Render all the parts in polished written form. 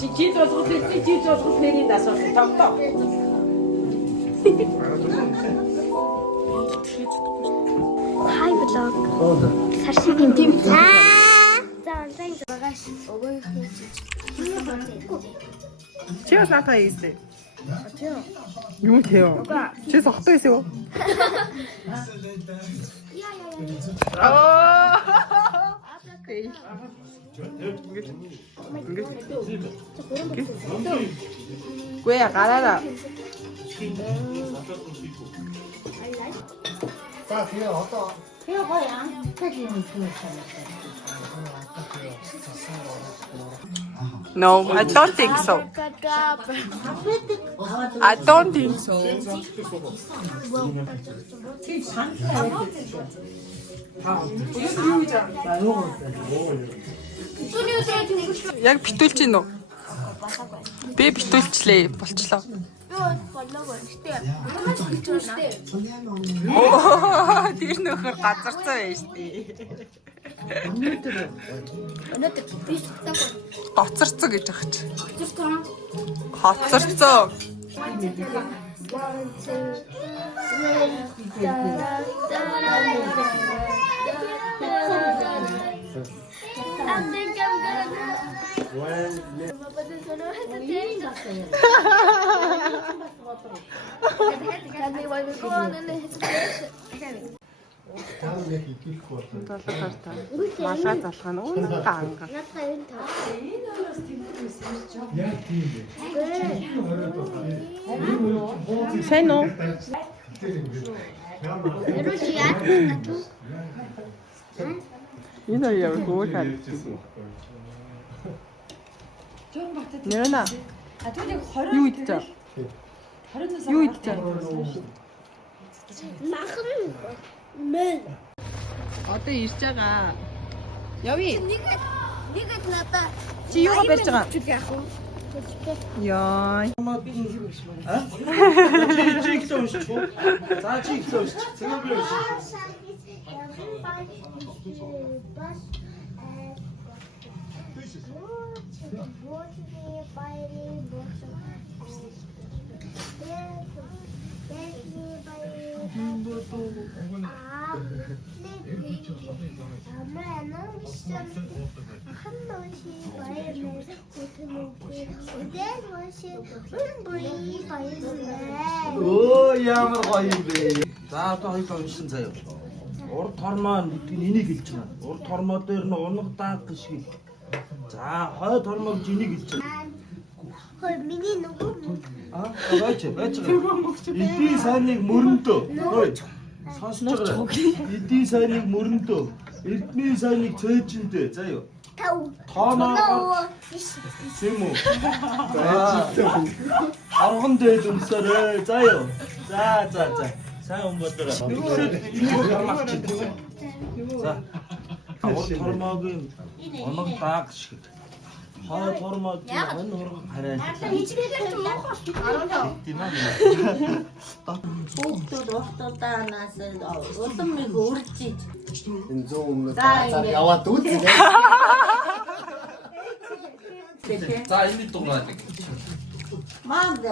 Чи золгол нэрийн асуулт тогтоо. Хай влог. Саршигийн тийм. За онлайн багаж өгөөх гэж. Чи бас наатаа ийстэй. Юу тэё? Чи сохтой байсан юу? Gue гараараа. За тэгээ одоо Тэгээ гоё амттай юм шиг. No, I don't think so. I don't think so. Яг битүүлж гин үү? Би битүүлчлээ, болчлоо. Тэр нөхөр газарцсан байж тээ. Өнөөдөр би сутдаг. Гоцорцсон гэж ах чи. Хоцорцсон. I think I'm gonna таа яг итгэхгүй байна. Толгоор та. Малаа залах нь үнэн ганга. Яг тийм дээ. Сайн уу? Энэ яа гоохаа. Нэрнэ. Юу идэж? Юу идэж? Махан мэн. Одоо ирж байгаа. Явъя. Нэгэд надаа Чи юугаа барьж байгаа? яах вэ? Яа. Чи ихлээ уншиж уу? За чи ихлээ уншиж. Цэвэр би уншиж. Оо ямар гоё юм бэ. За одоо хоёул уншсан заяа. Урд тормоо гэдэг нь энийг хэлж байна. Урд тормоо дээр нь унаг дааг шиг. За хойд тормоо гэж энийг хэлж байна. Хой миний нөгөө Баач баач. Эдийн сайныг мөрөндөө. Хой. Сонсож байгаа. Эдийн сайныг мөрөндөө. Эрдмийн сайныг цөөжиндөө. За юу. Тооноо. Тийм үү. Арган дээд өмсөрөө. За юу. За. Сайн өмбөдөрөө. Энийг гаргаач. За. Урд тормоогийн унаг дааг шиг. Хаа тормоод энэ ураг хараад. Хүүхдүүд уртудаанаас улам үржиж. Энэ зүүн өмнө яваад үзье. За энэ дуурайг. Мам дэ.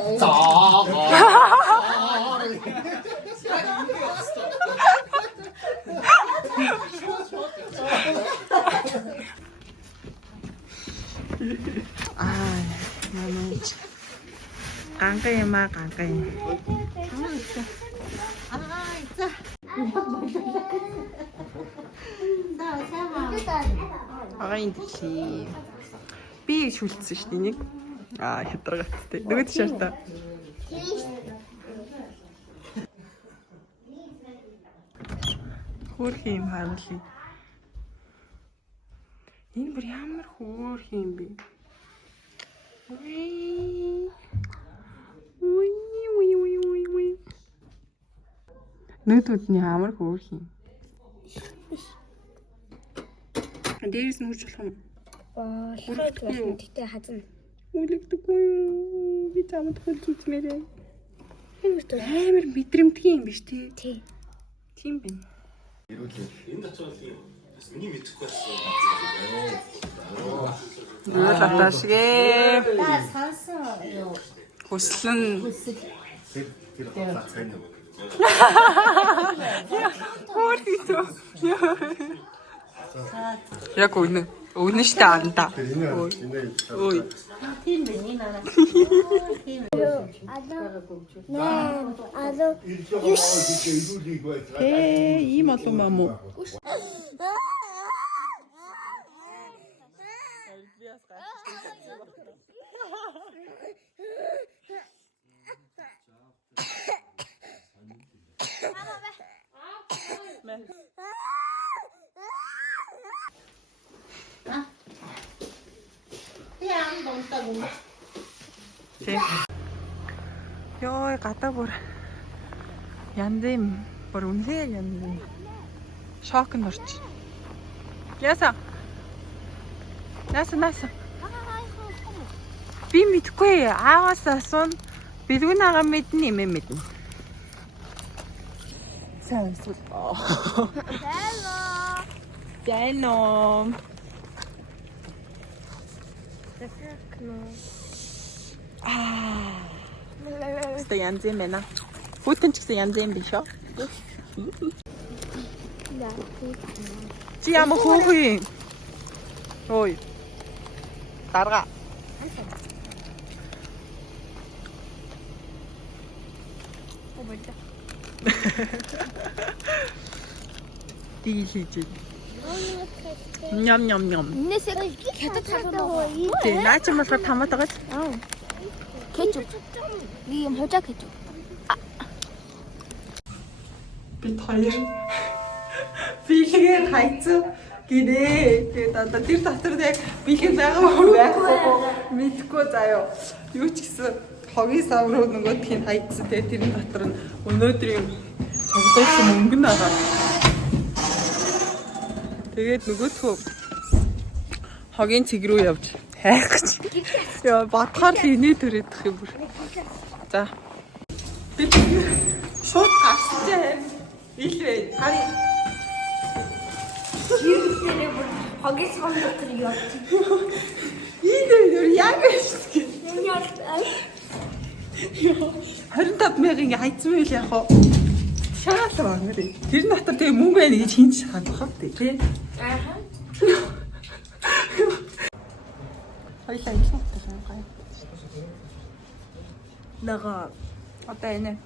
Манайч. Ганга юмаа ганга юм. За. Ага интли. Би шүлцсэн шүү дээ нэг. Хятаргаттай. Нөгөөд шаартаа. Хөөрхөн юм харуулъя. Энэ бүр ямар хөөрхөн юм бэ? Уй. Нүдүүд нь ямар хөөрхөн. Дээрээс нь үрж болох юм. Тэгтээ хазна. Үлэгдэггүй юу? Би чамд хөлж үзмээрээ. Амар мэдрэмтгий юм биш тий. Тий. Тийм байна. Энэ тачаал юм. Юу латашгээ. Та сансан юу? Хүслэн. Тэр хатаа сайн юм. Хөөе. Яг үнэн штэ анда. Тэр энэ Ой. Тийм бэ энэ аа. Алло. Ийм олон маа мó. Яам донтаг юм. Тэг. Йой гадаа бүр янз юм бүр үнэхээр янз юм. Шокнд орч. Яса. Би мэдгүй ааваас асуун бэлгүн агаа мэднэ юм мэднэ. Сайн эсвэл. Hello. Тэ янз юм байна. Бүтэн ч гэсэн янз юм биш үү? Чи ямар хөөхий? Ой. Дарга. Дийлж. Ням. Энэсээ хятад харагдав. Тэ наач юм болохоор тамаад байгаа ч. Кетчуп. Ийм хожаа кетчуп. Бид хоёр бэлгээр хайцсан гинэ. Тэгээд одоо тэр дотор яг бэлэг байгаа мэдхгүй заяа. Юу ч гэсэн хогийн сав руу нөгөөдхийн хайцсан. Тэгээд тэрний дотор нь өнөөдрийн цогцолсон мөнгө нь байгаа. Тэгээд нөгөөдхөө хогийн цэг рүү явж хайх гэж. Яа бодхоор л инээ төрөдөх юм бүр. За. Бид шууд гасчээ. Илвэ. Хари. Жиргэнээр бүр хогис хондотор явж. Ийм яг шүү. Яа. 25,000 хайцсан байл яг хоо. Шаалаа нэрээ. Тэр дотор тэгээ мөнгө байна гэж хинч хадах тий. Ааха. Хоёлаа ингэсэн юм гай. Нага. Одоо энэ.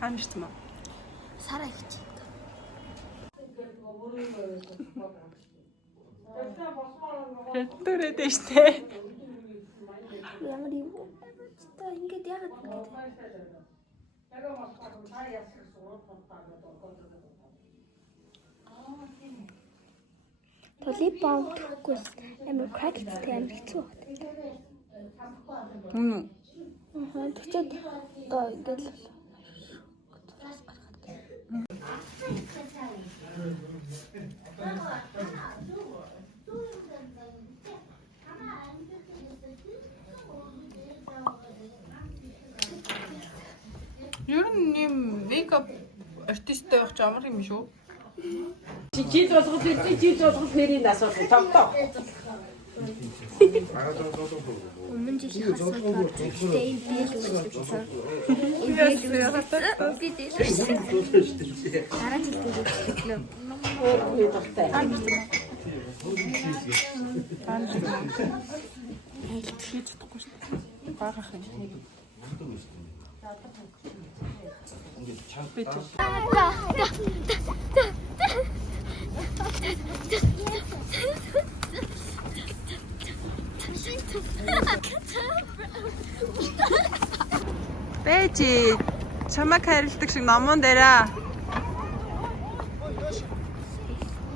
Ханшт маа. Сараа ихч. Хэдэрэ дэжтэй. Ямар юм. Та ингэж яагаад ингэж. Толипом гэхгүй амар кракеттэй амар хэцүү байна. Үнэ. Тэгчээд одоо ингээл Ер нь юм мейкап артисттэй явах ч амар юм шүү. Чи золгол нэрийн асуудал тогтоо. өмнө жилийн асуудал тэгтээ энэ биел үүсгэсэн. Би дээлсэн. Дараа жил дээлсэн. Өөр дуртай. Хийж чадахгүй шүү. Багах юм. Бэжи чамайг харилдаг шиг номон дээрээ.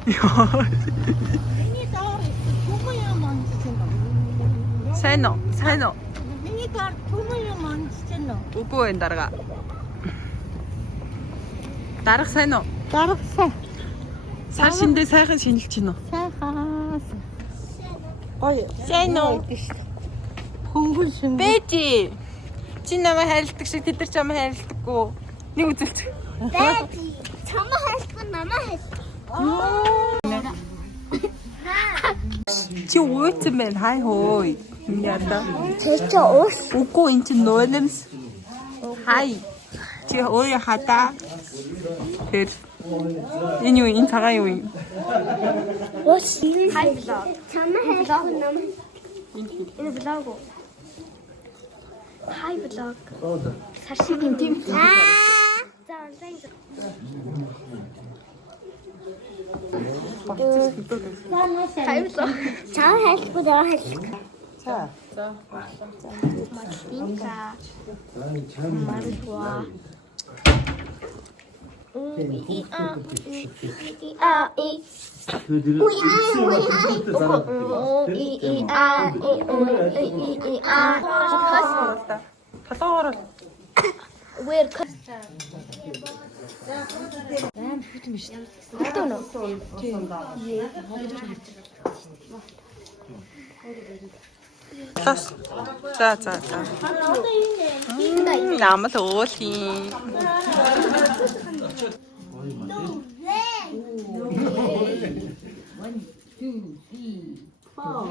Миний доор түмэн юм анчсан. Сайн уу? Миний доор түмэн юм анчсан уу? Үгүй энэ дарга. Дарга сайн уу? Дарга сайн. Сар шиндээ сайхан шинэлж байна уу? Сайхан. Гоё. Сайн уу? Хөнгөн шин. Бэжи. Чи намайг харилдаг шиг тэд нар чамайг харилдаггүй. Нэг үзэлч. Дэди. Чамаа хэлбэр намаа хэл. Чи ууцсан байна. Хай хөөй. Яда. Тэч уус. Үгүй эн чинь нулимс. Хай. Чи ой хата. Тэр энэ юу энэ цагаан юу юм? Уус. Хай блог. Чамаа хэлбэр намаа. Энэ блог уу? Хай блог. Саршиг юм тийм. За онлайн. Хай блог. Чамаа хэлбэр намаа хэл. За. Инка. Марва. Толгоор. Where За. Намал уулийн. Wow.